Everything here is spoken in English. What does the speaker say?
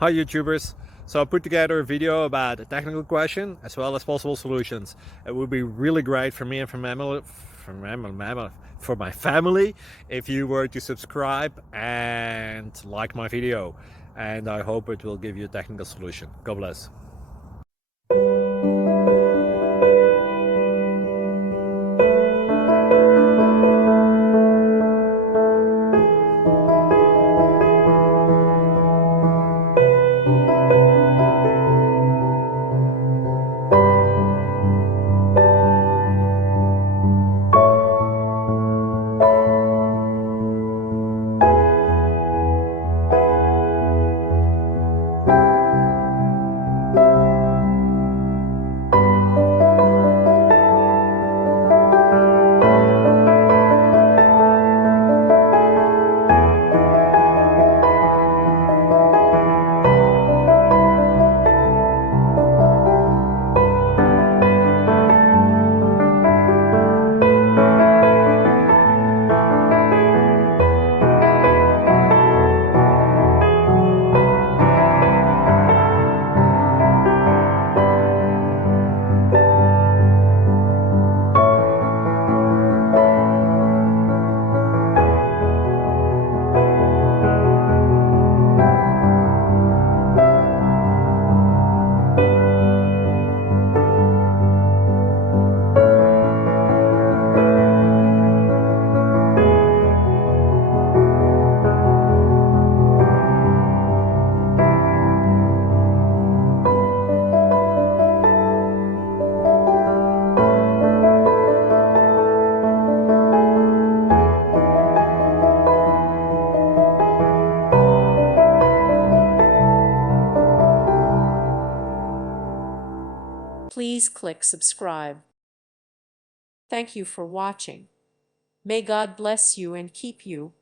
Hi YouTubers! So I put together a video about a technical question as well as possible solutions. It would be really great for me and for my family if you were to subscribe and like my video, and I hope it will give you a technical solution. God bless. Please click subscribe. Thank you for watching. May God bless you and keep you.